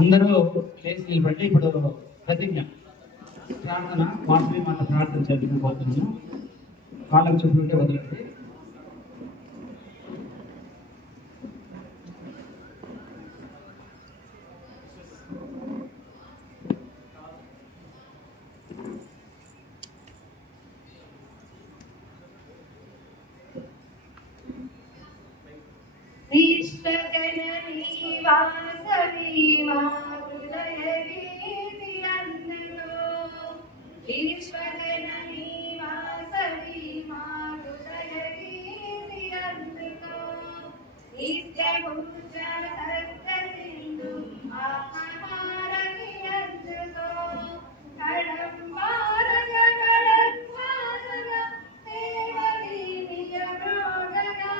అందరూ లేచి నిలబడి ఇప్పుడు ప్రతిజ్ఞ ప్రార్థన వాసవి మాత ప్రార్థన చదువుకోబోతున్నాను. కాళ్ళకు చెప్పుకుంటే వదలండి. విశ్వజననీ వాసవి మా హృదయ గీతి అందుకో. విశ్వజననీ వాసవి మా హృదయ గీతి అందుకో. నిత్యముచ్చ సత్య సింధు ఆహారని అందుకో. కడంబారగ గళత్సారగ సేవలీనియ భోగగా.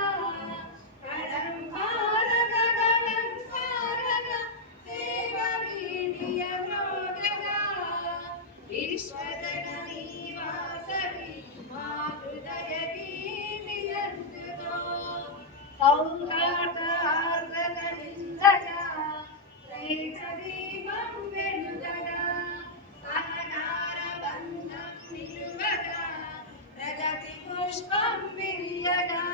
విశ్వజననీ వాసవి మా హృదయ గీతి అందుకో. సౌందర్యార్గనిందగా శ్రేష్ఠ దీపం వెలుగగా. సహకార బంధం నిలువగా ప్రగతి పుష్పం విరియగా.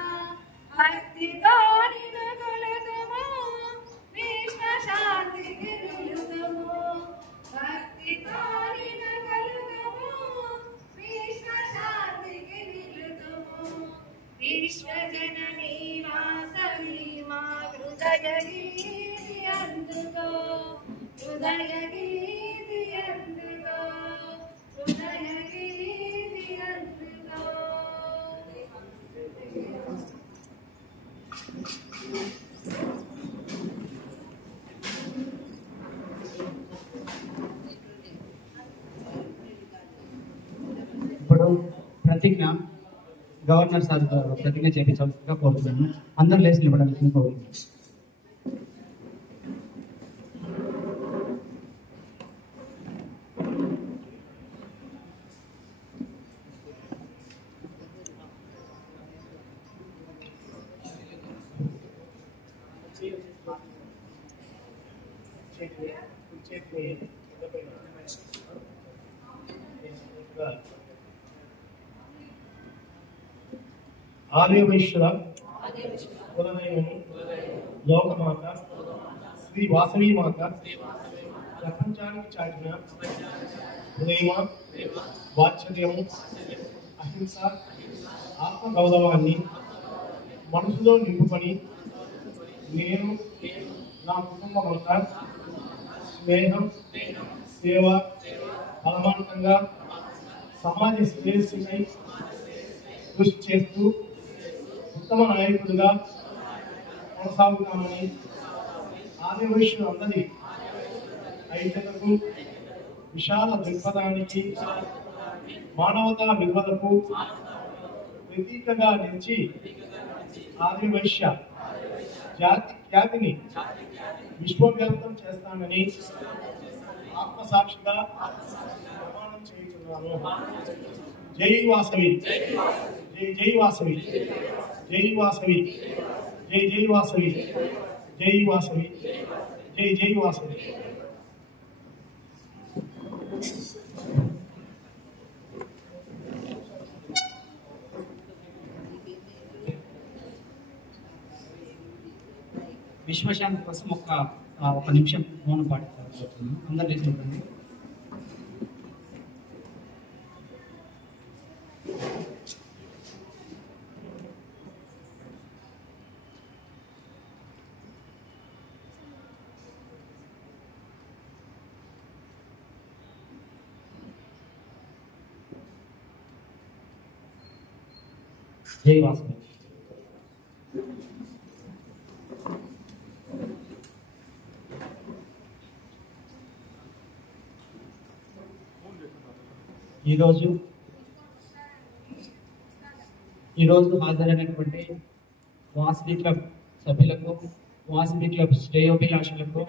భక్తితో నిలుగులుదుము విశ్వ శాంతికి నిలుదుము. భక్తితో నిలుగులుదుము విశ్వ శాంతికి నిలుదుము. విశ్వజననీ వాసవి మా హృదయ గీతి అందుకో. హృదయ గీతి అందుకో. హృదయ గీతి అందుకో. ఇప్పుడు ప్రతిజ్ఞ గవర్నర్ సార్ ప్రతిజ్ఞ చేయించవలసిందిగా కోరుతున్నాను. అందరూ లేచి నిలబడాలని కోరుతున్నాను. ఆర్యవైశ్యుల కులదైవము లోకమాత శ్రీ వాసవి మాత ప్రపంచానికి చాటిన ప్రేమ, వాత్సల్యము, అహింస, ఆత్మగౌరవాన్ని మనసులో నింపుకొని నేను నా కుటుంబమంతా స్నేహం, సేవ, బలవంతంగా సమాజ శ్రేయస్సుకై కృషి చేస్తూ ఉత్తమ నాయకుడిగా కొనసాగుతామని ఆర్యవైశ్యులందరి ఐక్యతకు, విశాల దృక్పథానికి, మానవతా విలువలకు ప్రతీకగా నిలిచి ఆర్యవైశ్య జాతి ఖ్యాతిని విశ్వవ్యాప్తం చేస్తానని ఆత్మసాక్షిగా ప్రమాణం చేస్తున్నాను. జై వాసవి, జై జై వాసవి, జై వాసవి, జై జై వాసవి, జై వాసవి, జై జై వాసవి. విశ్వశాంతి కోసం ఒక నిమిషం మౌనం పాటిస్తారు. అందరూ లేచి నిలబడండి. జై వాసవి. ఈరోజు హాజరైనటువంటి వాసవి క్లబ్ సభ్యులకు, వాసవి క్లబ్ శ్రేయోభిలాషులకు,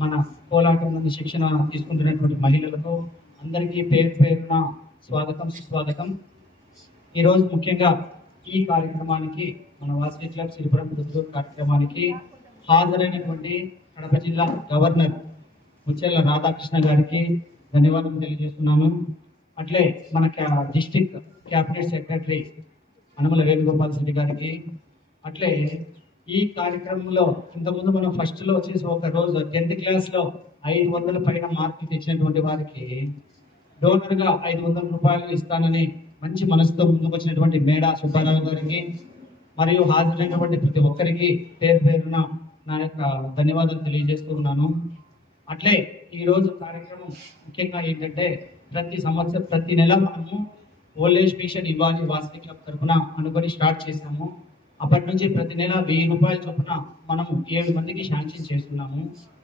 మన కోలాటం నుండి శిక్షణ తీసుకుంటున్నటువంటి మహిళలకు అందరికీ పేరు పేరున స్వాగతం, సుస్వాగతం. ఈరోజు ముఖ్యంగా ఈ కార్యక్రమానికి మన వాసవి క్లబ్ సిరిపురం కార్యక్రమానికి హాజరైనటువంటి కడప జిల్లా గవర్నర్ ముచ్చెల్ల రాధాకృష్ణ గారికి ధన్యవాదాలు తెలియజేస్తున్నాము. అట్లే మన district cabinet secretary Anumula Venugopal Reddy గారికి, అట్లే ఈ కార్యక్రమంలో ఇంతకుముందు మనం ఫస్ట్లో వచ్చేసి ఒక రోజు 10th క్లాస్లో 500 పైన మార్కులు తెచ్చినటువంటి వారికి డోనర్గా 500 రూపాయలు ఇస్తానని మంచి మనసుతో ముందుకు వచ్చినటువంటి మేడా సుబ్బారావు గారికి మరియు హాజరైనటువంటి ప్రతి ఒక్కరికి పేరు పేరున నా యొక్క ధన్యవాదాలు తెలియజేస్తూ ఉన్నాను. అట్లే ఈరోజు కార్యక్రమం ముఖ్యంగా ఏంటంటే ప్రతి నెల మనము ఓల్డ్ ఏజ్ పెన్షన్ ఇవ్వాలి వాసవి క్లబ్ తరఫున అనుకొని స్టార్ట్ చేసాము. అప్పటి నుంచి ప్రతి నెల 1000 రూపాయల చొప్పున మనము 7 మందికి శాంక్షన్ చేస్తున్నాము.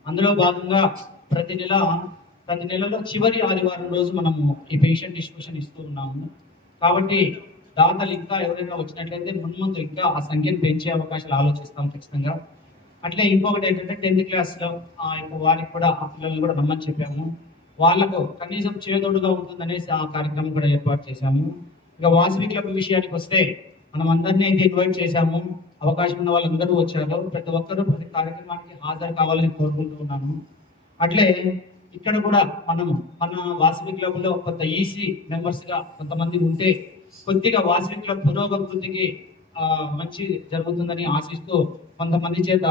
అందులో భాగంగా ప్రతి నెలలో చివరి ఆదివారం రోజు మనము ఈ పెన్షన్ డిస్ట్రిబ్యూషన్ ఇస్తూ ఉన్నాము. కాబట్టి దాతలు ఇంకా ఎవరైనా వచ్చినట్లయితే మున్ముందు ఇంకా ఆ సంఖ్యను పెంచే అవకాశాలు ఆలోచిస్తాం ఖచ్చితంగా. అట్లే ఇంకొకటి ఏంటంటే 10th క్లాస్లో వారికి కూడా ఆ పిల్లల్ని కూడా రమ్మని చెప్పాము. వాళ్ళకు కనీసం చేదోడుగా ఉంటుందనేసి ఆ కార్యక్రమం కూడా ఏర్పాటు చేశాము. ఇక వాసవి క్లబ్ విషయానికి వస్తే మనం అందరినీ అయితే ఇన్వైట్ చేశాము. అవకాశం ఉన్న వాళ్ళందరూ వచ్చారు. ప్రతి ఒక్కరూ ప్రతి కార్యక్రమానికి హాజరు కావాలని కోరుకుంటూ ఉన్నాము. అట్లే ఇక్కడ కూడా మనము మన వాసవి క్లబ్లో కొంత ఈసీ మెంబర్స్గా కొంతమంది ఉంటే కొద్దిగా వాసవి క్లబ్ పురోగతికి మంచి జరుగుతుందని ఆశిస్తూ కొంతమంది చేత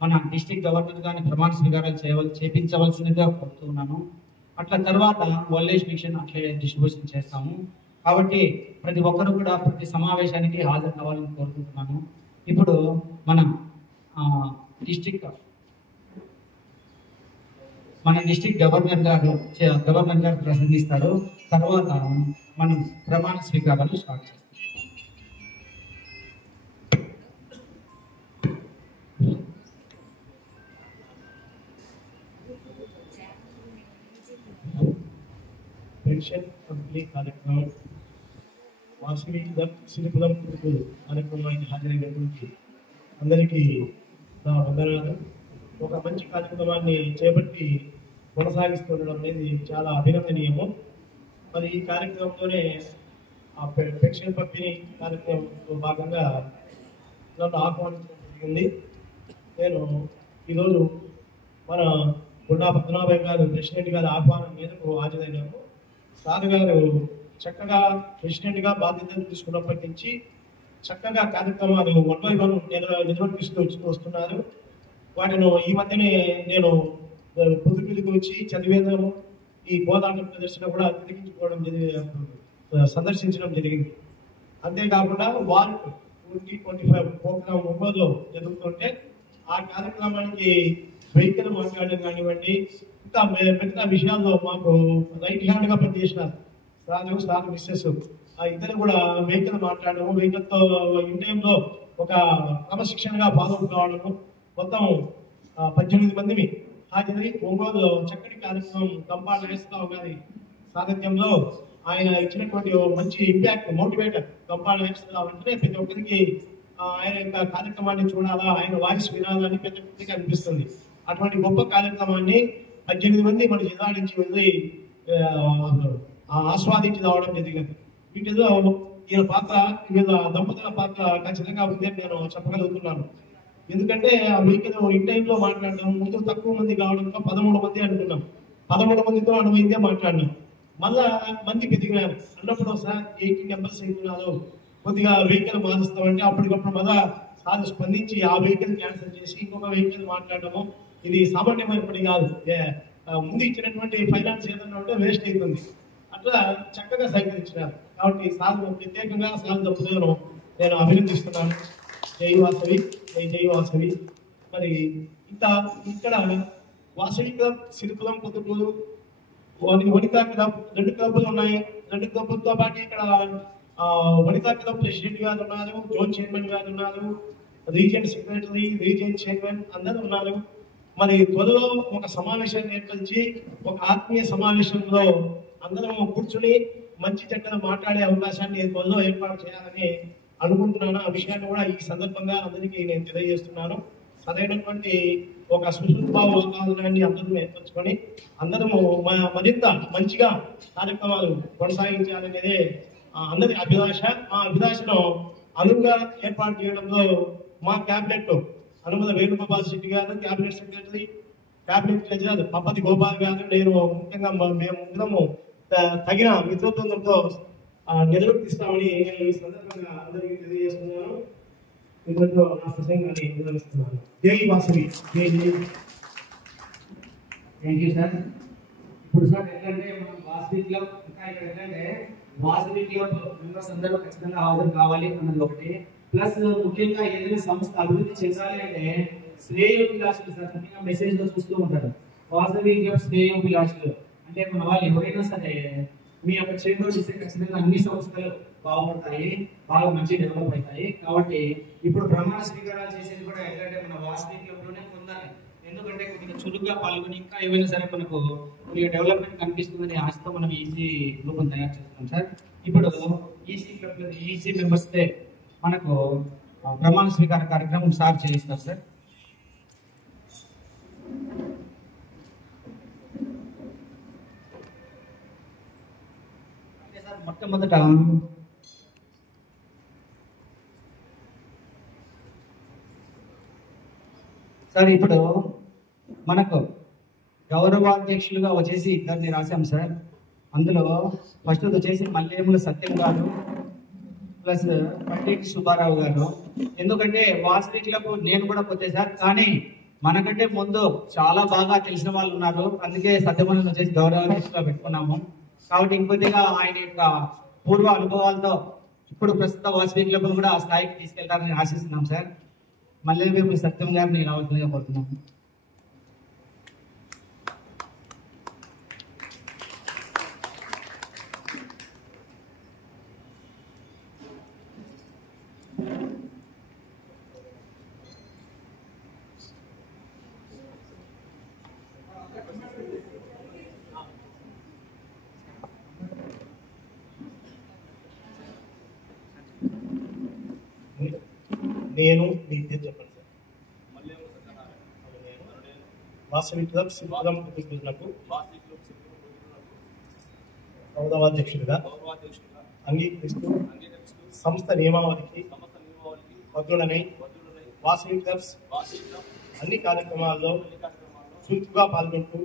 మన డిస్ట్రిక్ట్ గవర్నర్ గారిని ప్రమాణ స్వీకారాలు చేపించవలసిందిగా కోరుతున్నాను. అట్లా తర్వాత ఓల్డ్ ఏజ్ పెన్షన్ అట్లే డిస్ట్రిబ్యూషన్ చేస్తాము. కాబట్టి ప్రతి ఒక్కరు కూడా ప్రతి సమావేశానికి హాజరు కావాలని కోరుకుంటున్నాను. ఇప్పుడు మన డిస్ట్రిక్ట్ గవర్నర్ గారు ప్రసంగిస్తారు. తర్వాత మనం ప్రమాణ స్వీకారాలు స్టార్ట్ చేస్తాం. పెన్షన్ పంపిణీ కార్యక్రమం వాసవి సిరిపురం కార్యక్రమానికి హాజరైనటువంటి అందరికీ నా వందనాలు. ఒక మంచి కార్యక్రమాన్ని చేపట్టి కొనసాగిస్తుండడం అనేది చాలా అభినందనీయము. మరి ఈ కార్యక్రమంలోనే ఆ పెన్షన్ పంపిణీ కార్యక్రమంలో భాగంగా నన్ను ఆహ్వానించడం జరిగింది. నేను ఈరోజు మన గుండా పద్మనాభయ్య గారు ప్రెసిడెంట్ గారి ఆహ్వానం మేరకు హాజరైనాము. సార్ గారు చక్కగా ప్రెసిడెంట్గా బాధ్యతలు తీసుకున్నప్పటి నుంచి చక్కగా కార్యక్రమాలు 1 by 1 నిర్వర్తిస్తూ వస్తున్నారు. వాటిని ఈ మధ్యనే నేను పొద్దుపిల్లికి వచ్చి చదివేదాము ఈ కోలాట ప్రదర్శన కూడా తిరిగించుకోవడం సందర్శించడం జరిగింది. అంతేకాకుండా వారు 2025 ప్రోగ్రాం ముంబైలో జరుగుతుంటే ఆ కార్యక్రమానికి వెహికల్ మాట్లాడడం కానివ్వండి, ఇంకా మిగతా విషయాల్లో మాకు రైట్ హ్యాండ్గా పనిచేసినారు సార్ మిస్సెస్ ఆ ఇద్దరు కూడా వెహికల్ మాట్లాడము, వెహికల్తో ఇన్ టైంలో ఒక క్రమశిక్షణగా ఫాలో కావడము, మొత్తం 18 మందిని హాజరై ఒంగోలు చక్కటి కార్యక్రమం కంపాల వేస్తావు గారి సారథ్యంలో ఆయన ఇచ్చినటువంటి మంచి ఇంపాక్ట్ మోటివేటర్ కంపాల వేస్తావు అంటే ప్రతి ఒక్కరికి ఆయన యొక్క కార్యక్రమాన్ని చూడాలా, ఆయన వాయిస్ వినాలని ప్రతి ఒక్కరికి అనిపిస్తుంది. అటువంటి గొప్ప కార్యక్రమాన్ని 18 మంది మన జిల్లా నుంచి వెళ్ళి ఆస్వాదించి రావడం జరిగింది. వీటిలో వీళ్ళ దంపతుల పాత్ర ఖచ్చితంగా ఉందని నేను చెప్పగలుగుతున్నాను. ఎందుకంటే ఆ వెహికల్ ఇన్ టైంలో మాట్లాడడం, ముందు తక్కువ మంది కావడంతో 13 మంది అనుకున్నాం. 13 మందితో అనువైందే మాట్లాడినాం. మళ్ళా మంది పెరిగినారు అన్నప్పుడు సార్ 18 మెంబర్స్ అవుతున్నారు, కొద్దిగా వెహికల్ మారుస్తామంటే అప్పటికప్పుడు మళ్ళా సార్ స్పందించి ఆ వెహికల్ క్యాన్సిల్ చేసి ఇంకొక వెహికల్ మాట్లాడము. ఇది సామాన్యమైన పని కాదు. ముందు ఇచ్చినటువంటి ఫైనాన్స్ ఏదన్నా ఉంటే వేస్ట్ అవుతుంది. అట్లా చక్కగా సహకరించినారు. కాబట్టి సార్ ప్రత్యేకంగా సార్ తప్పులను నేను అభినందిస్తున్నాను. జై వాసవి, జై వాసవి. మరి ఇక్కడ వాసవి క్లబ్, సిరిపురం, పొద్దుటూరు, వనితా క్లబ్ 2 క్లబ్లు ఉన్నాయి. 2 క్లబ్లతో పాటు ఇక్కడ వనితా క్లబ్ ప్రెసిడెంట్ గారు ఉన్నారు, జోన్ చైర్మన్ గారు ఉన్నారు, రీజియన్ సెక్రటరీ, రీజియన్ చైర్మన్ అందరూ ఉన్నారు. మరి త్వరలో ఒక సమావేశాన్ని ఏర్పరిచి ఒక ఆత్మీయ సమావేశంలో అందరం కూర్చుని మంచి చెడ్డలు మాట్లాడే అవకాశాన్ని త్వరలో ఏర్పాటు చేయాలని అనుకుంటున్నాను. ఆ విషయాన్ని కూడా ఈ సందర్భంగా అందరికీ నేను తెలియజేస్తున్నాను. సరైనటువంటి ఒక సుహృద్భావ వాతావరణాన్ని అందరూ ఏర్పరచుకొని అందరము మరింత మంచిగా కార్యక్రమాలు కొనసాగించాలనేదే అందరి అభిలాష. ఆ అభిలాషను అనువుగా ఏర్పాటు చేయడంలో మా క్యాబినెట్ అనుమల వేణుగోపాల్ రెడ్డి గారు, cabinet secretary, cabinet treasurer Pappathi Gopal గారు నేను ముఖ్యంగా మేము ముగ్గురము తగిన మిత్రత్వంతో నిర్వర్తిస్తామని నేను ఈ సందర్భంగా అందరికీ తెలియజేస్తున్నాను. ఇందులో నా ప్రసంగాన్ని నిర్వహిస్తున్నాను. జై వాసవి, జై జై. Thank you sir. ఇప్పుడు సార్ ఏంటంటే మనం వాసవి క్లబ్ ఇంకా ఇక్కడ ఏంటంటే వాసవి క్లబ్ మెంబర్స్ అందరూ ఖచ్చితంగా హాజరు కావాలి అన్నది ఒకటి. ప్లస్ ముఖ్యంగా ఏదైనా సంస్థ అభివృద్ధి చెందాలి అంటే శ్రేయోభిలాషులు సార్ ముఖ్యంగా మెసేజ్ లో చూస్తూ ఉంటారు. వాసవి క్లబ్ శ్రేయోభిలాషులు అంటే మన వాళ్ళు ఎవరైనా సరే మీ యొక్క చేతిలో చేస్తే ఖచ్చితంగా అన్ని సంస్థలు బాగుపడతాయి, బాగా మంచి డెవలప్ అవుతాయి. కాబట్టి ఇప్పుడు ప్రమాణ స్వీకారాలు చేసేది కూడా ఏంటంటే మన వాసవి క్లబ్ లోనే పొందాలి. ఎందుకంటే కొద్దిగా చురుగ్గా పాల్గొని ఇంకా ఏమైనా సరే మనకు కొద్దిగా డెవలప్మెంట్ కనిపిస్తుందని ఆశతో మనం ఈసీ గ్రూప్ తయారు చేస్తున్నాం సార్. ఇప్పుడు ఈసీ క్లబ్ ఈసీ మెంబర్స్ తే మనకు ప్రమాణ స్వీకార కార్యక్రమం సార్ చేయిస్తారు సార్. అంటే సార్ మొట్టమొదట సార్ ఇప్పుడు మనకు గౌరవాధ్యక్షులుగా వచ్చేసి ఇద్దరిని రాశాం సార్. అందులో ఫస్ట్ వచ్చేసి మల్లేముల సత్యం గారు ప్లస్ పండిట్ సుబ్బారావు గారు. ఎందుకంటే వాసవి క్లబ్ నేను కూడా పోతే సార్, కానీ మనకంటే ముందు చాలా బాగా తెలిసిన వాళ్ళు ఉన్నారు, అందుకే సత్యమని వచ్చేసి గౌరవాధ్యక్షులుగా పెట్టుకున్నాము. కాబట్టి ఇంకొద్దిగా ఆయన యొక్క పూర్వ అనుభవాలతో ఇప్పుడు ప్రస్తుత వాసవి క్లబ్ కూడా ఆ స్థాయికి తీసుకెళ్తారని ఆశిస్తున్నాం సార్. మల్లేముల సత్యం గారిని రావాల్సిందిగా కోరుతున్నాం. నేను మీ పేరు చెప్పండి సార్. వాసవి క్లబ్ సింహం ప్రతినిధులకు గౌరవాధ్యక్షుడిగా అంగీకరిస్తూ సంస్థ నియమావళికి బద్దుడనై వాసవి క్లబ్స్ అన్ని కార్యక్రమాల్లో చురుకుగా పాల్గొంటూ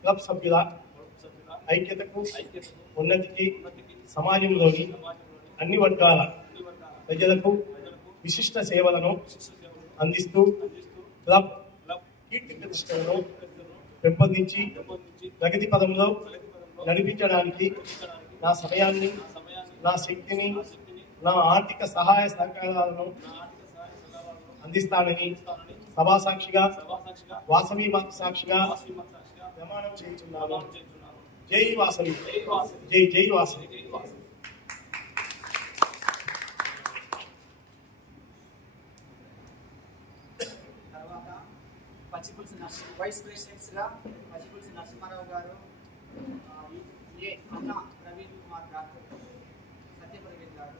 క్లబ్ సభ్యుల ఐక్యతకు ఉన్నతికి సమాజంలోని అన్ని వర్గాల ప్రజలకు విశిష్ట సేవలను అందిస్తూ క్లబ్ కీర్తి ప్రతిష్టలను పెంపొందించి ప్రగతి పదంలో నడిపించడానికి నా సమయాన్ని, నా శక్తిని, నా ఆర్థిక సహాయ సహకారాలను అందిస్తానని సభాసాక్షిగా వాసవి మాత సాక్షిగా ప్రమాణం చేయించున్నాను. జై వాసవి, జై జై వాసవి. వైస్ ప్రెసిడెంట్స్ గా పచ్చిపుల్సి నరసింహారావు గారు, ఏ అన్న ప్రవీణ్ కుమార్ గారు, సత్యప్రవీణ్ గారు,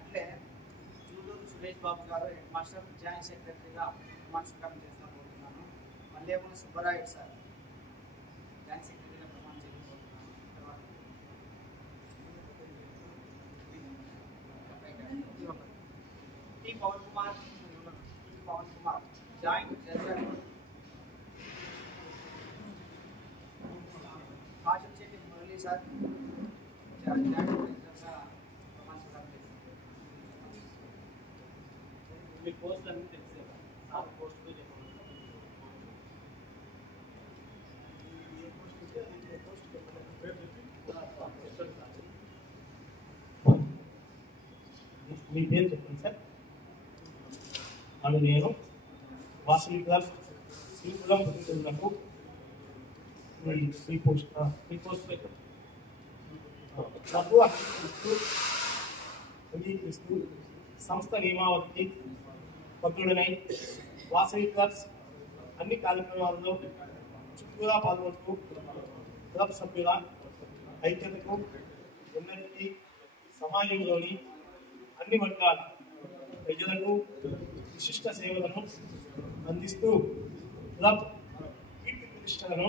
అట్లే చూడూరు సురేష్ బాబు గారు హెడ్ మాస్టర్ జాయింట్ సెక్రటరీగా ప్రమాణ స్వీకారం చేసుకోబోతున్నాను. మల్లేముల సుబ్బరాయుడు సార్ జాయింట్ సెక్రటరీగా ప్రమాణం చేయబోతున్నాను. తర్వాత Pavan Kumar joint treasurer, Kasamsetti Murali sir joint ట్రెజరర్గా ప్రమాణ స్వీకారం చేశారు. మీ పోస్టులు అన్నీ తెలిసే సార్ పోస్టులు చెప్పండి. మీ పేరు చెప్పండి సార్. నేను వాసవి క్లబ్ శ్రీపురం ప్రతినిధులకు ఈ పోస్ట్ నాకు అంగీకరిస్తూ సంస్థ నియమావళికి బద్దుడనై వాసవి క్లబ్స్ అన్ని కార్యక్రమాల్లో చురుకుగా పాల్గొంటూ క్లబ్ సభ్యుల ఐక్యతకు ఉన్నతికి సమాజంలోని అన్ని వర్గాల ప్రజలకు విశిష్ట సేవలను అందిస్తూ క్లబ్ కీర్తి ప్రతిష్టలను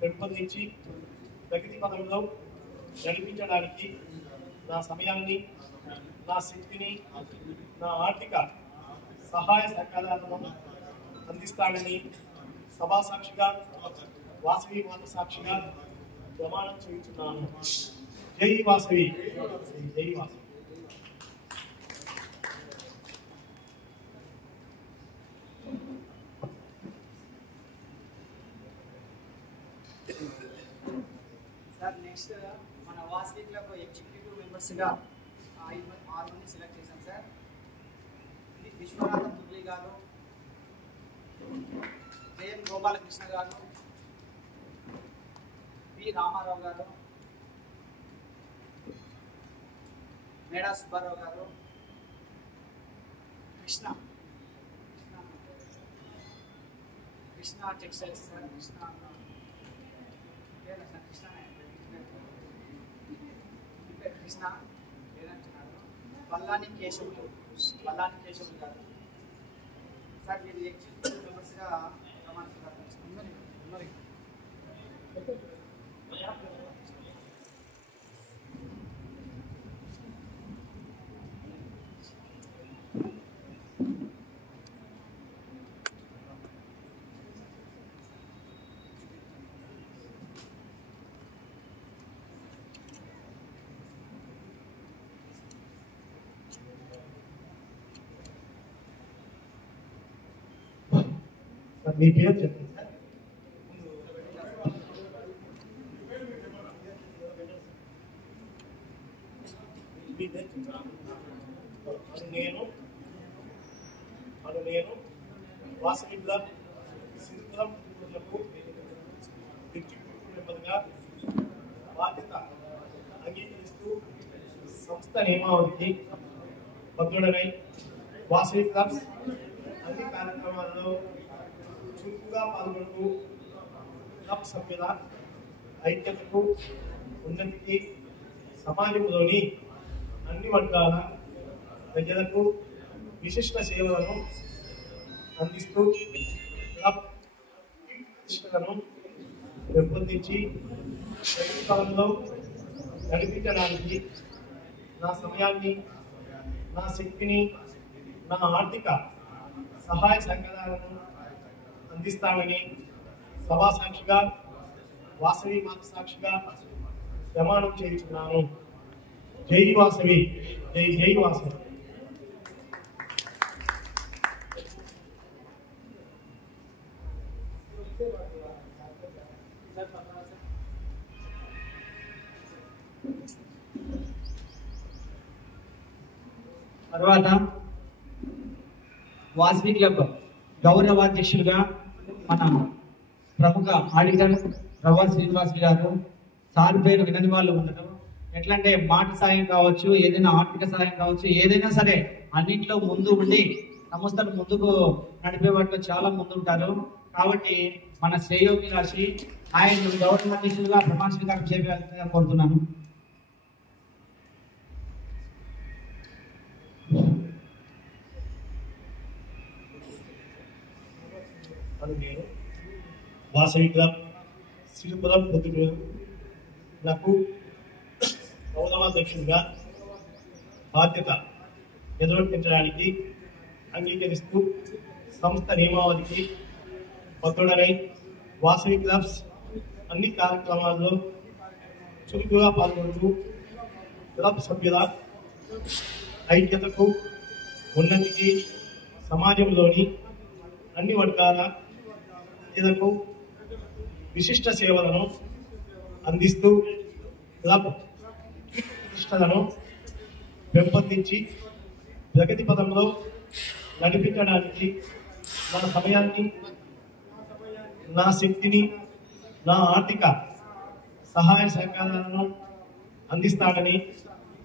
పెంపొందించి ప్రగతి పదంలో నడిపించడానికి నా సమయాన్ని, నా శక్తిని, నా ఆర్థిక సహాయ సహకారాలను అందిస్తానని సభా సాక్షిగా, వాసవి మాత సాక్షిగా ప్రమాణం చేయించున్నాను. జై వాసవి, జై వాసవి. సార్ నెక్స్ట్ మన వాసవి క్లబ్ ఎగ్జిక్యూటివ్ మెంబర్స్గా 6 మంది సెలెక్ట్ చేశాం సార్. ఇది విశ్వనాథ మురళి గారు, జయన్ గోపాలకృష్ణ గారు, పి రామారావు గారు, మేడా సుబ్బారావు గారు, కృష్ణ టెక్స్టైల్స్ సార్, కృష్ణ లేదంటున్నారు, బల్లాని కేశవులు గారు సార్. మీరు ఎగ్జిక్యూటివ్ మెంబర్స్గా ప్రమాణ స్వీకారం చేస్తున్నారు. మీ పేరు చెప్పండి సార్. నేను వాసవి క్లబ్ సిరిపురం ఎగ్జిక్యూటివ్ మెంబర్గా బాధ్యత అంగీకరిస్తూ సంస్థ నియమావళికి బద్ధుడనై వాసవి క్లబ్స్ అన్ని కార్యక్రమాల్లో చురుకుగా పాల్గొంటూ క్లబ్ సభ్యుల ఐక్యతకు, ఉన్నతికి, సమాజంలోని అన్ని వర్గాల ప్రజలకు విశిష్ట సేవలను అందిస్తూ క్లబ్ ప్రతిష్టలను పెంపొందించి ప్రతిఫలంలో నడిపించడానికి నా సమయాన్ని, నా శక్తిని, నా ఆర్థిక సహాయ సహకారాలను అందిస్తామని సభా సాక్షిగా, వాసవి మాత సాక్షిగా ప్రమాణం చేయించున్నాను. జై వాసవి, జై జై వాసవి. తర్వాత వాసవి క్లబ్ గౌరవాధ్యక్షులుగా మన ప్రముఖ ఆడిటర్ రవ్వ శ్రీనివాస్ గారు. సార్ పేరు వినని వాళ్ళు ఉండరు. ఎట్లా అంటే మాట సాయం కావచ్చు, ఏదైనా ఆర్థిక సాయం కావచ్చు, ఏదైనా సరే అన్నింటిలో ముందు ఉండి సంస్థను ముందుకు నడిపే వాటిలో చాలా ముందు ఉంటారు. కాబట్టి మన శ్రేయోభిలాషి ఆయన గౌరవాధ్యక్షులుగా ప్రమాణ స్వీకారం చేయాల్సిందిగా కోరుతున్నాను. నేను వాసవి క్లబ్ సిరిపురం నాకు గౌరవాధ్యక్షుడిగా బాధ్యత నిర్వర్తించడానికి అంగీకరిస్తూ సంస్థ నియమావళికి బద్ధుడనై వాసవి క్లబ్స్ అన్ని కార్యక్రమాల్లో చురుకుగా పాల్గొంటూ క్లబ్ సభ్యుల ఐక్యతకు, ఉన్నతికి, సమాజంలోని అన్ని వర్గాల ప్రజలకు విశిష్ట సేవలను అందిస్తూ క్లబ్ ప్రతిష్టలను పెంపొందించి ప్రగతి పదంలో నడిపించడానికి నా సమయాన్ని, నా శక్తిని, నా ఆర్థిక సహాయ సహకారాలను అందిస్తానని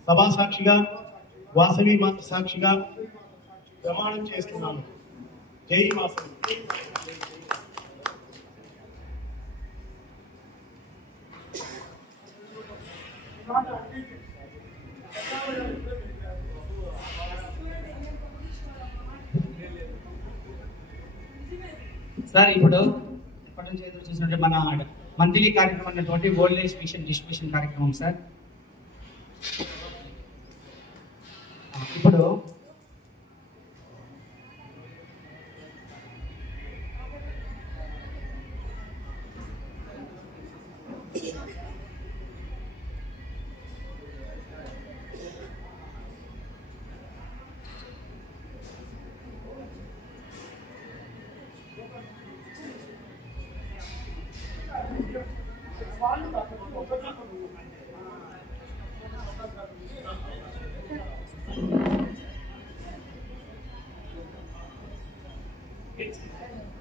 సభా సాక్షిగా, వాసవి మాత సాక్షిగా ప్రమాణం చేస్తున్నాను. జై వాసవి. సార్ ఇప్పుడు ఎప్పటి నుంచి ఎదురు చూసినట్టు మన మంత్లీ కార్యక్రమం అన్నటువంటి ఓల్డ్ ఏజ్ మిషన్ డిస్ట్రిబ్యూషన్ కార్యక్రమం సార్. ఇప్పుడు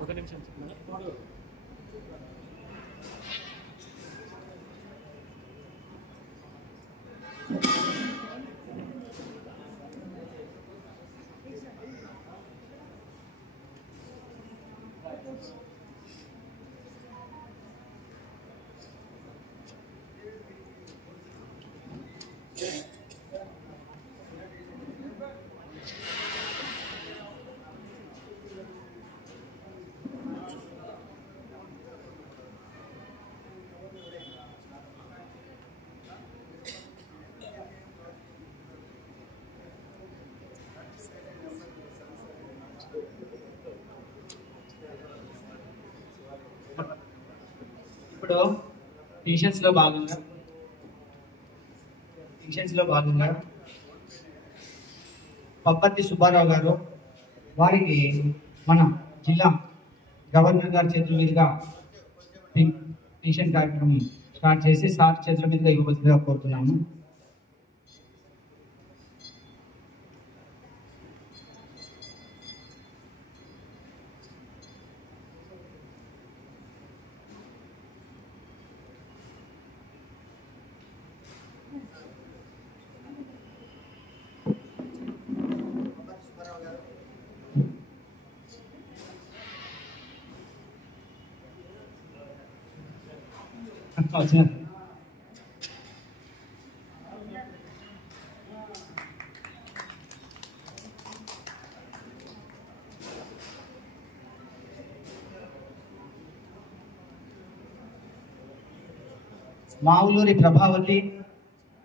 ఒక నిమిషం ఇప్పుడు టీషర్ట్స్ లో భాగంగా పప్పత్తి సుబ్బారావు గారు వారికి మన జిల్లా గవర్నర్ గారి చేతుల మీదుగా టీషర్ట్ కార్యక్రమం స్టార్ట్ చేసి సార్ చేతుల మీదుగా ఇవ్వవలసిందిగా కోరుతున్నాము. వచ్చినారు. మావులూరి ప్రభావతి,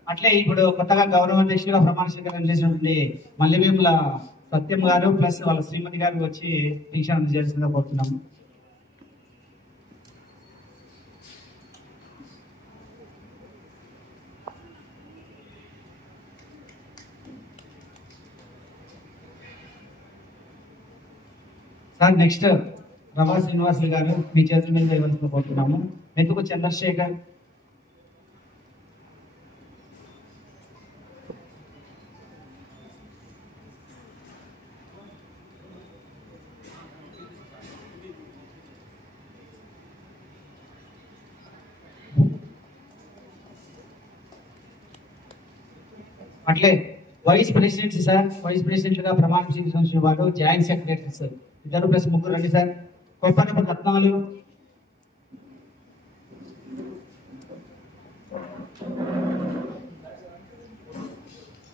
అట్లే ఇప్పుడు కొత్తగా గౌరవ అధ్యక్షులుగా ప్రమాణ స్వీకారం చేసినటువంటి మల్లెవేముల సత్యం గారు ప్లస్ వాళ్ళ శ్రీమతి గారు వచ్చి దీక్ష అందజేయాల్సిందిగా కోరుతున్నాము. సార్ నెక్స్ట్ రమా శ్రీనివాసులు గారు మీ చేతుల మీద ఇవ్వాల్సిన కోరుతున్నాము. మెతుకు చంద్రశేఖర్, అట్లే vice president sir, vice president గా ప్రమాణ స్వీకరించిన వారు జాయింట్ సెక్రటరీ సార్, ఇద్దరు ప్లస్ ముగ్గురు రండి సార్. కొప్పనపల్లి రత్నాలు,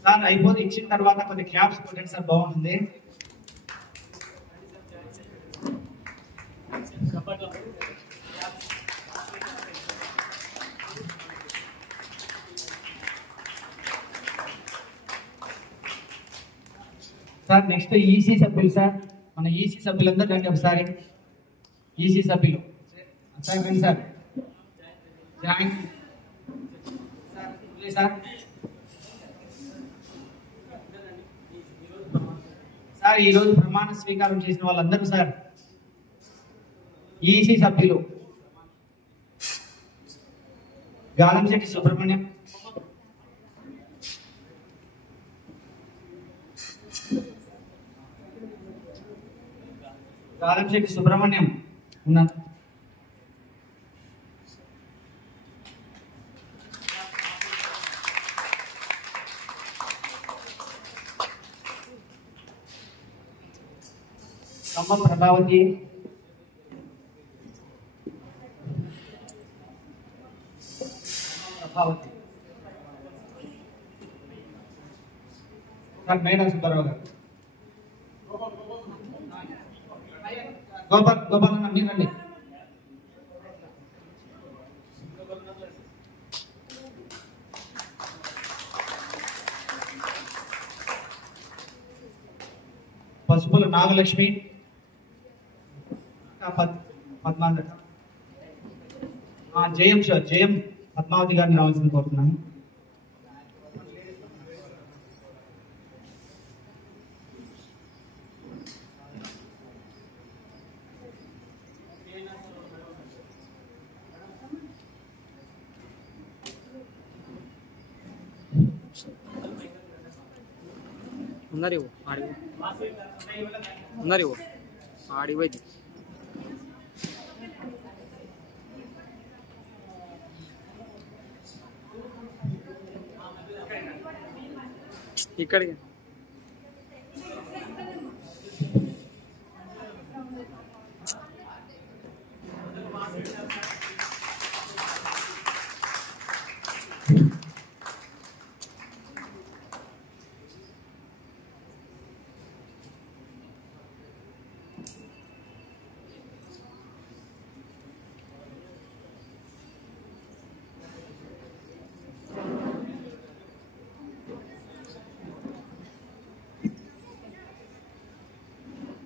సార్ అయిపోతే ఇచ్చిన తర్వాత కొన్ని క్లాప్స్ కొట్టండి సార్, బాగుంటుంది. సార్ నెక్స్ట్ ఈసీ సభ్యులు సార్, మన ఈసీ సభ్యులందరూ రండి ఒకసారి. ఈసీ సభ్యులు సార్ రండి సార్. జాయింట్ సార్ సార్ ఈరోజు ప్రమాణ స్వీకారం చేసిన వాళ్ళందరూ సార్ ఈసీ సభ్యులు గాలంశెట్టి సుబ్రహ్మణ్యం, గాలంశెట్టి సుబ్రహ్మణ్యం ఉన్నారు. ఖమ్మం ప్రభావతి, సార్ మేడం సుబ్బారావు గారు, గోపాల్ అన్న మీరు రండి. పసుపుల నాగలక్ష్మి పద్మావతి జయం జయం పద్మావతి గారిని రావాల్సింది కోరుతున్నాను. ఉన్నారు ఉన్నారు ఆడిపోయింది ఇక్కడికి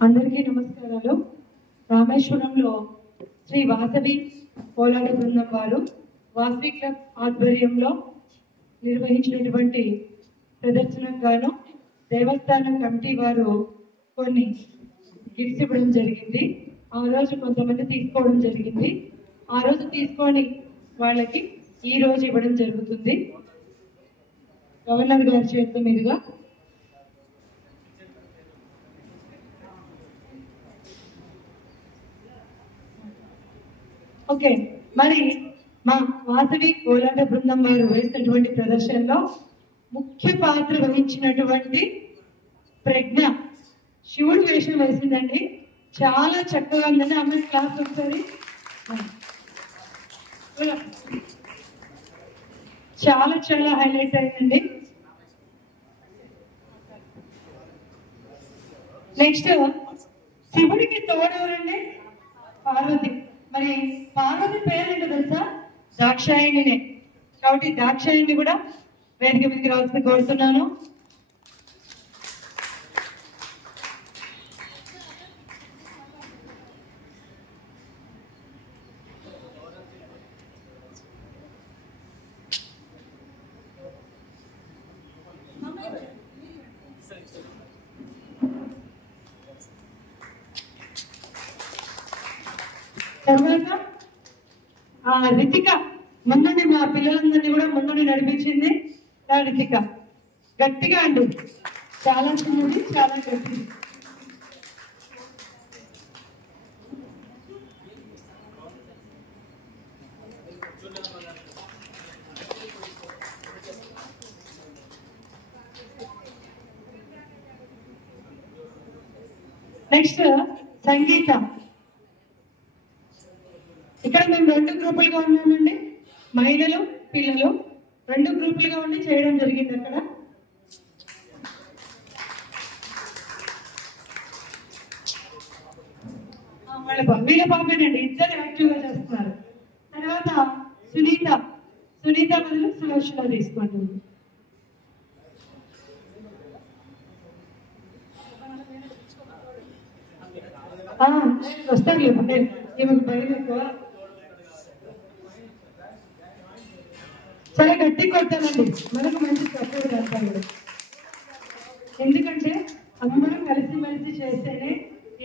అందరికీ నమస్కారాలు. రామేశ్వరంలో శ్రీ వాసవి కోలాట బృందం వారు వాసవి క్లబ్ ఆధ్వర్యంలో నిర్వహించినటువంటి ప్రదర్శనగాను దేవస్థానం కమిటీ వారు కొన్ని గిఫ్ట్స్ ఇవ్వడం జరిగింది. ఆ రోజు కొంతమంది తీసుకోవడం జరిగింది. ఆ రోజు తీసుకొని వాళ్ళకి ఈ రోజు ఇవ్వడం జరుగుతుంది. గవర్నర్ గారి చేతుల మీదుగా ఓకే. మరి మా వాసవి కోలాట బృందం వారు వేసినటువంటి ప్రదర్శనలో ముఖ్య పాత్ర వహించినటువంటి ప్రజ్ఞ శివుడు వేషం వేసిందండి. చాలా చక్కగా ఉందండి. అమ్మాయి క్లాస్ ఒకసారి చాలా చాలా హైలైట్ అయిందండి. నెక్స్ట్ శివుడికి తోడెవరండి? పార్వతి. మరి పార్వతి పేరేంటో తెలుసా? దాక్షాయణినే. కాబట్టి దాక్షాయణి కూడా వేదిక మీదకి రావాల్సింది కోరుతున్నాను. తర్వాత రితిక ముందుండి మా పిల్లలందరినీ కూడా ముందుండి నడిపించింది. రితిక గట్టిగా అండి, చాలా చిన్నది, చాలా గట్టిది. నెక్స్ట్ సంగీత. ఇక్కడ మేము 2 గ్రూపులుగా ఉన్నామండి. మహిళలు, పిల్లలు 2 గ్రూపులుగా ఉండి చేయడం జరిగింది. అక్కడ వీళ్ళ పాపేనండి, ఇద్దరు యాక్టివ్గా చేస్తున్నారు. తర్వాత సునీత బదులు సులోచన తీసుకోండి. వస్తాను ఈమెకు భయం ఎక్కువ. చాలా గట్టి కొట్టాలండి, మనకు మంచి సపోర్ట్ చేస్తాడు. ఎందుకంటే అందరం కలిసిమెలిసి చేస్తేనే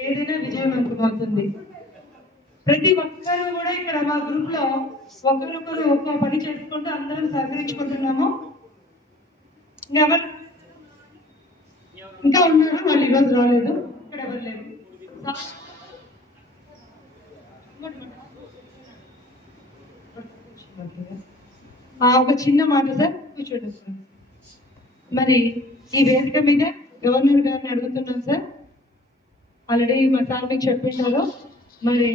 ఏదైనా విజయవంతం అవుతుంది. ప్రతి ఒక్కరు కూడా ఇక్కడ మా గ్రూప్ లో ఒకరొకరు ఒక్కో పని చేసుకుంటూ అందరం సహకరించుకుంటున్నాము. ఇంకా ఉన్నారు, వాళ్ళు ఈరోజు రాలేదు. ఇక్కడ ఎవరు లేదు. ఒక చిన్న మాట సార్, కూర్చోండి సార్. మరి ఈ వేదిక మీద గవర్నర్ గారిని అడుగుతున్నాం సార్. ఆల్రెడీ మా సార్ మీకు చెప్పింటారు. మరి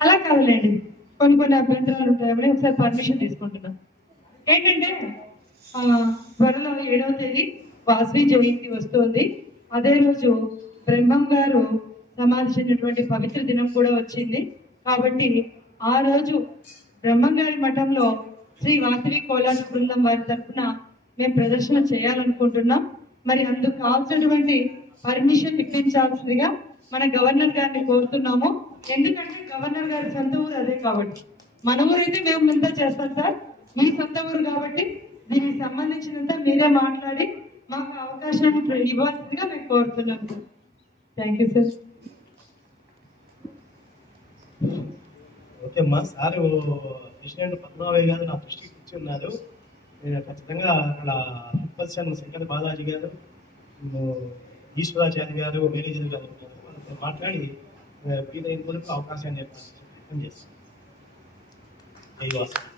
అలా కాదులేండి, కొన్ని అభ్యంతరాలు ఉంటాయని ఒకసారి పర్మిషన్ తీసుకుంటున్నాం. ఏంటంటే త్వరలో 7వ తేదీ వాసవి జయంతి వస్తుంది. అదే రోజు బ్రహ్మం గారు సమాధి చెందినటువంటి పవిత్ర దినం కూడా వచ్చింది. కాబట్టి ఆ రోజు బ్రహ్మంగారి మఠంలో శ్రీ వాసవి కోలాట బృందం వారి తరఫున మేము ప్రదర్శన చేయాలనుకుంటున్నాం. మరి అందుకు కావాల్సినటువంటి పర్మిషన్ ఇప్పించాల్సిందిగా మన గవర్నర్ గారిని కోరుతున్నాము. ఎందుకంటే గవర్నర్ గారి సొంత ఊరు అదే కాబట్టి, మన ఊరైతే మేము ముందే చేస్తాం సార్, మీ సొంత ఊరు కాబట్టి దీనికి సంబంధించినంత మీరే మాట్లాడి మాకు అవకాశం ఇవ్వాల్సిందిగా మేము కోరుతున్నాం sir. Thank you sir. Okay అమ్మా, సార్ ప్రెసిడెంట్ పద్మావయ్య గారు నా దృష్టికి ఇచ్చి ఉన్నారు. నేను ఖచ్చితంగా అక్కడ ఉపాధ్యాయులు శంకర్ బాలాజీ గారు, ఈశ్వరాచార్య గారు, మేనేజర్ గారు వాళ్ళతో మాట్లాడి వీలైన వరకు అవకాశాన్ని ఏర్పాటు చేస్తాం. జై వాసవి.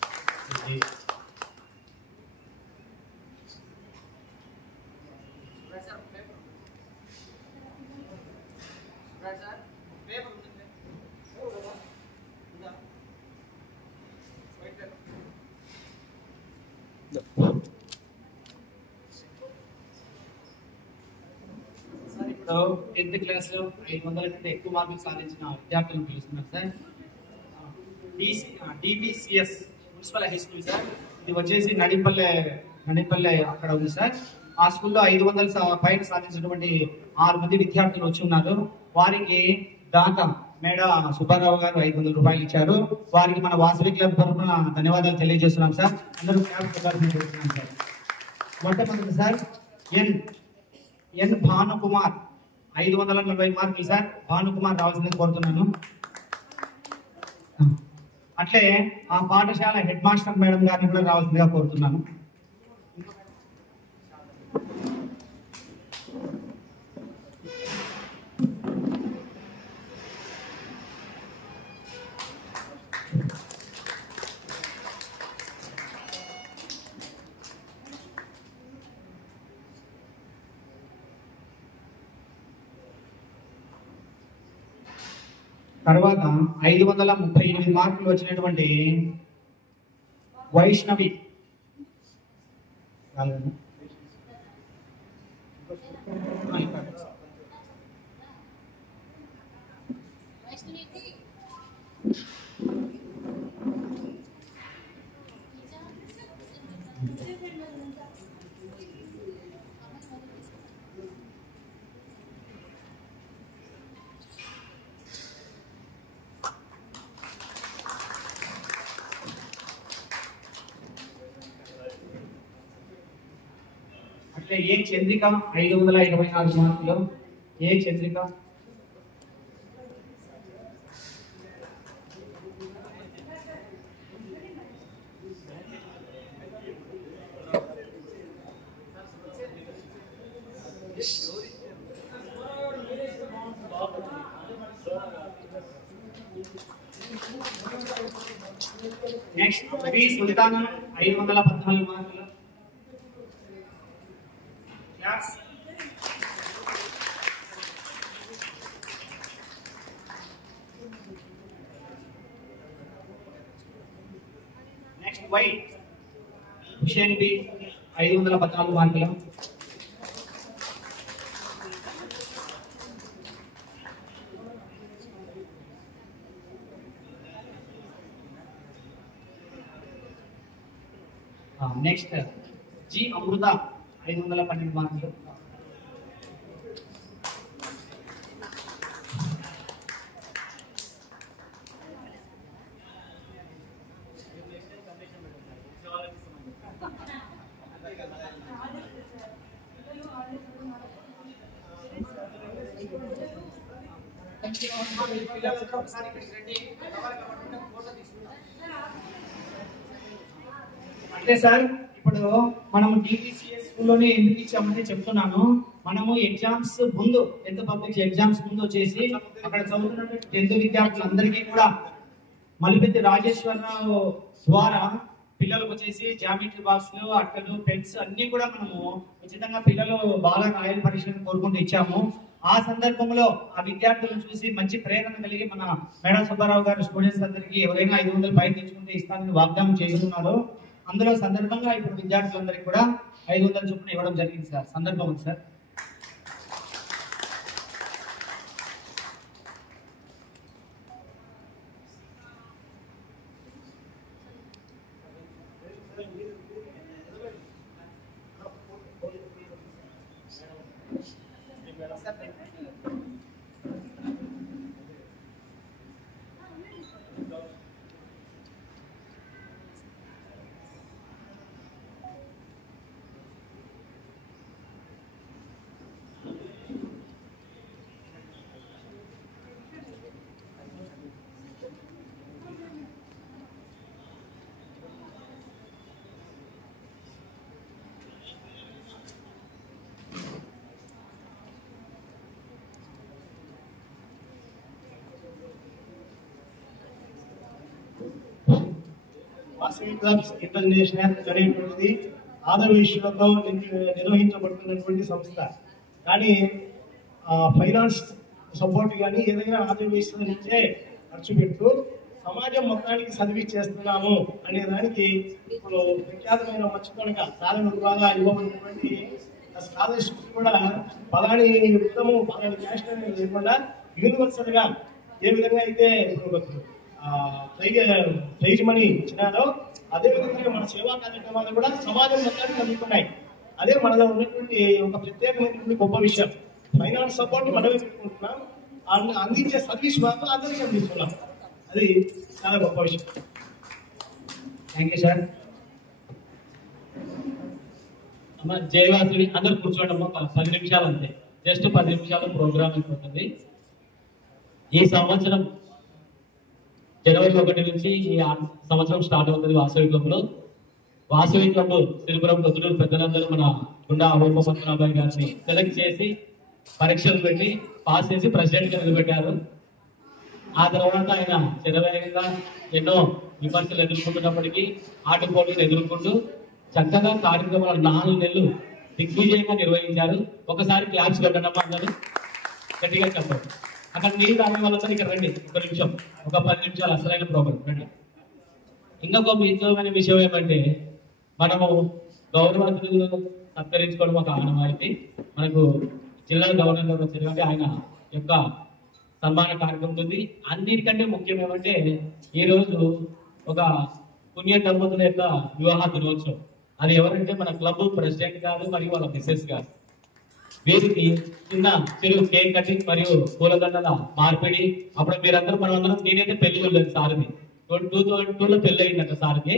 జై సార్ ఇప్పుడు 10th క్లాస్ లో 500 కంటే ఎక్కువ మార్కులు సాధించిన విద్యార్థులను పిలుస్తున్నాం sir. DBCS municipal high school sir, ఇది వచ్చేసి నడిపల్లె అక్కడ ఉంది సార్. ఆ స్కూల్లో 500 పైన సాధించినటువంటి 6 మంది విద్యార్థులు వచ్చి ఉన్నారు. వారికి దాత మేడ సుబ్బారావు గారు 500 రూపాయలు ఇచ్చారు. వారికి మన వాసవి క్లబ్ తరఫున ధన్యవాదాలు తెలియజేస్తున్నాం సార్. అందరూ క్యాబ్ చేస్తున్నాం సార్. మొట్టమొదటి సార్ ఎన్ భానుకుమార్ 540 మార్కులు సార్. భానుకుమార్ రావాల్సిందని కోరుతున్నాను. అట్లే ఆ పాఠశాల హెడ్ మాస్టర్ మేడం గారిని కూడా రావాల్సిందిగా కోరుతున్నాను. తర్వాత 538 మార్కులు వచ్చినటువంటి వైష్ణవి అట్లే ఏ చంద్రిక 524 మార్కులు. A Chandrika next V Sultana 514 మార్కులు. Class next Y Hussain B 514 మార్కులు. నెక్స్ట్ జి అమృత 512 మార్కులు. అంటే సార్ ఇప్పుడు మనం డిపిసిఎస్ స్కూల్లోనే ఎందుకు ఇచ్చామని చెప్తున్నాను. మనము ఎగ్జామ్స్ ముందు 10th పబ్లిక్ ఎగ్జామ్స్ ముందు వచ్చేసి అక్కడ చదువుతున్న 10th విద్యార్థులందరికీ కూడా మల్లిపెద్ది రాజేశ్వరరావు ద్వారా పిల్లలకు వచ్చేసి జామెట్రీ బాక్స్లు, అట్టలు, పెన్స్ అన్ని కూడా మనము ఉచితంగా పిల్లలు బాగా రాయల్ పరీక్షలను కోరుకుంటూ ఇచ్చాము. ఆ సందర్భంలో ఆ విద్యార్థులను చూసి మంచి ప్రేరణ కలిగి మన మేడా సుబ్బారావు గారు స్టూడెంట్స్ అందరికీ ఎవరైనా 500 పైన తెచ్చుకుంటే ఇస్తానని వాగ్దానం చేస్తున్నారు. అందులో సందర్భంగా ఇప్పుడు విద్యార్థులందరికీ కూడా 500 చొప్పున ఇవ్వడం జరిగింది సార్. సందర్భం ఉంది సార్. వాసవి క్లబ్స్ ఇంటర్నేషనల్ అనేటువంటిది ఆంధ్రప్రదేశ్లో నిర్వహించబడుతున్నటువంటి సంస్థ. కానీ ఫైనాన్స్ సపోర్ట్ కానీ ఏదైనా ఆంధ్రప్రదేశ్ నుంచే ఖర్చు పెడుతూ సమాజం మొత్తానికి సర్వీస్ చేస్తున్నాము అనే దానికి ఇప్పుడు ప్రఖ్యాతమైన మర్చిపోనక ప్రాథమిక ద్వారా ఇవ్వబడినటువంటి స్కాలర్షిప్ కూడా పలాని యుక్తము పలాని క్యాస్ట్ అనేది లేకుండా యూనివర్సల్ గా ఏ విధంగా అయితే ఇప్పుడు ప్రైజ్ మనీ ఇచ్చినారో అదే విధంగా మన సేవా కార్యక్రమాలు కూడా సమాజం మొత్తానికి అందుతున్నాయి. అదే మనలో ఉన్నటువంటి ఒక ప్రత్యేకమైనటువంటి గొప్ప విషయం. ఫైనాన్స్ సపోర్ట్ మనమే పెట్టుకుంటున్నాం, అందించే సర్వీస్ మాత్రం అందరికీ అందిస్తున్నాం. అది చాలా గొప్ప విషయం. Thank you sir. అమ్మ జయవాసిని అందరు కూర్చోండి అమ్మ, 10 నిమిషాలు అంతే, జస్ట్ 10 నిమిషాలు ప్రోగ్రామ్ అయిపోతుంది. ఈ సంవత్సరం జనవరి 1 నుంచి ఈ సంవత్సరం స్టార్ట్ అవుతుంది వాసవి క్లబ్ లో. వాసవి క్లబ్ సిరిపురం ప్రొద్దుటూరు పెద్దలందరూ మన గుండా ఓపపద్మనాభాయ్ గారిని సెలెక్ట్ చేసి పరీక్షలు పెట్టి పాస్ చేసి ప్రెసిడెంట్ గా నిలబెట్టారు. ఆ తర్వాత ఆయన చిరవేగంగా ఎన్నో విమర్శలు ఎదుర్కొంటున్నప్పటికీ ఆటపోటీలు ఎదుర్కొంటూ చక్కగా కార్యక్రమాలు 4 నెలలు దిగ్విజయంగా నిర్వహించారు. ఒకసారి క్లాప్స్ కొట్టడమ్మా అందరూ గట్టిగా చెప్పండి. అక్కడ మీరు రాని వాళ్ళందరూ ఇక్కడ రండి, ఒక నిమిషం, ఒక 10 నిమిషాలు అసలైన ప్రోగ్రాం రండి. ఇంకొక ముఖ్యమైన విషయం ఏమంటే మనము గౌరవ అతిథులను సత్కరించుకోవడం ఒక ఆనవాయితీ. మనకు జిల్లా గవర్నర్ వచ్చినటువంటి ఆయన యొక్క సన్మాన కార్యక్రమం ఉంది. అన్నిటికంటే ముఖ్యం ఏమంటే ఈ రోజు ఒక పుణ్య దంపతుల యొక్క వివాహ దినోత్సవం. అది ఎవరంటే మన క్లబ్ ప్రెసిడెంట్ గారు మరియు వాళ్ళ మిసెస్ గారు. వీరికి చిరు కేక్ కటింగ్ మరియు పూలదండల మార్పిడి. అప్పుడు మీరందరూ మనమందరం, నేనైతే పెళ్లి వెళ్ళలేదు సార్ది 2002లో పెళ్లి అయిందట సార్కి.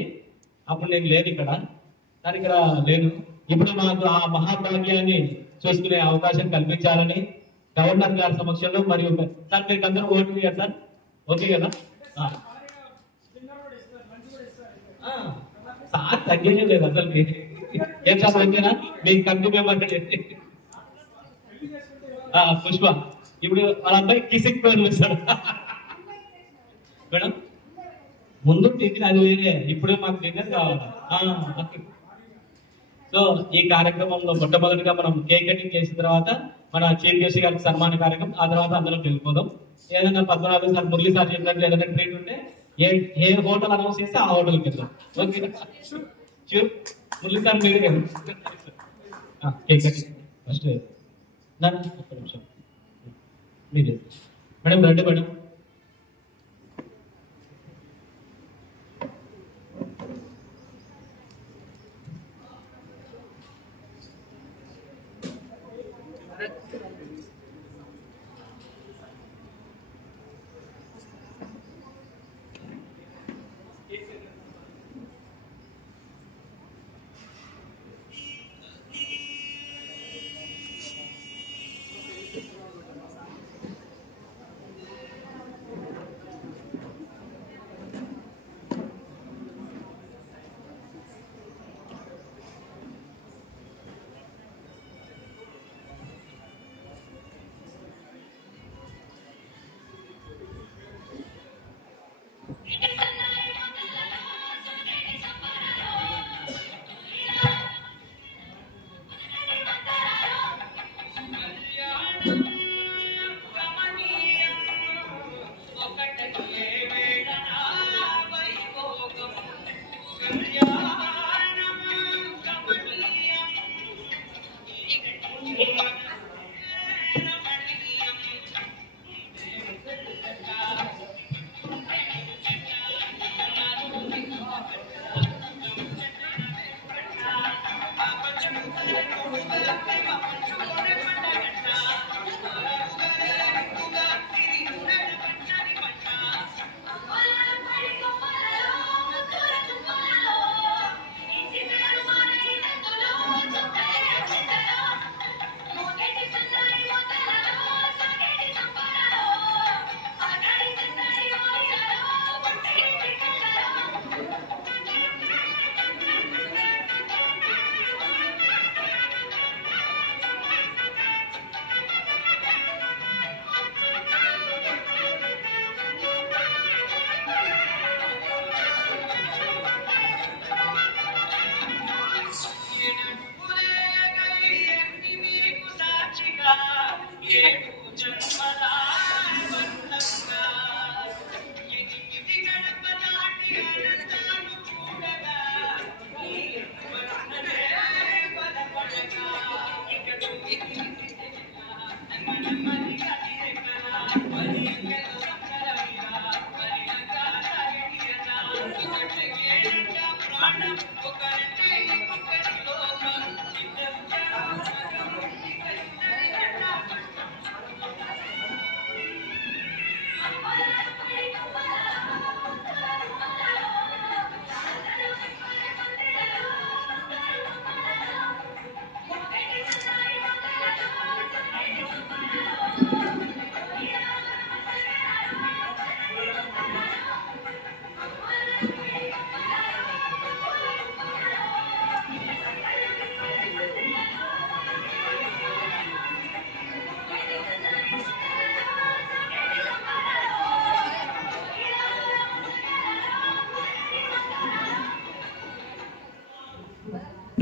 అప్పుడు నేను లేను ఇక్కడ, కానీ ఇక్కడ లేను. ఇప్పుడు మాకు ఆ మహాభాగ్యాన్ని చూసుకునే అవకాశం కల్పించాలని గవర్నర్ గారి సమక్షంలో మరియు సార్ మీకు అందరూ ఓటు వేయాలి సార్, ఓకే కదా? సార్ తగ్గేదే లేదు అసలు. ఏం సార్ ఓకేనా? మీకు కమిటీ మెంబర్ పుష్ప ఇప్పుడు వాళ్ళ అబ్బాయి కిసిక్ పేరు సార్ మేడం. ముందు టిఫిన్ అది వేరే, ఇప్పుడు మాకు డిన్నర్ కావాలి. సో ఈ కార్యక్రమంలో మొట్టమొదటిగా మనం కేక్ కటింగ్ చేసిన తర్వాత మన చీఫ్ గెస్ట్ గారికి సన్మాన కార్యక్రమం, ఆ తర్వాత అందరం వెళ్ళిపోదాం. ఏదైనా 14 సార్ మురళి సార్ చెప్పినట్లు ఏదైనా ట్రీట్ ఉంటే ఏ హోటల్ అనౌన్స్ చేస్తే ఆ హోటల్కి వెళ్దాం. ఓకే మురళి సార్ మీరు కేక్ కటింగ్ ఫస్ట్ ఒక్క నిమిషం మీరు మేడం రండి మేడం.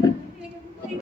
Thank you.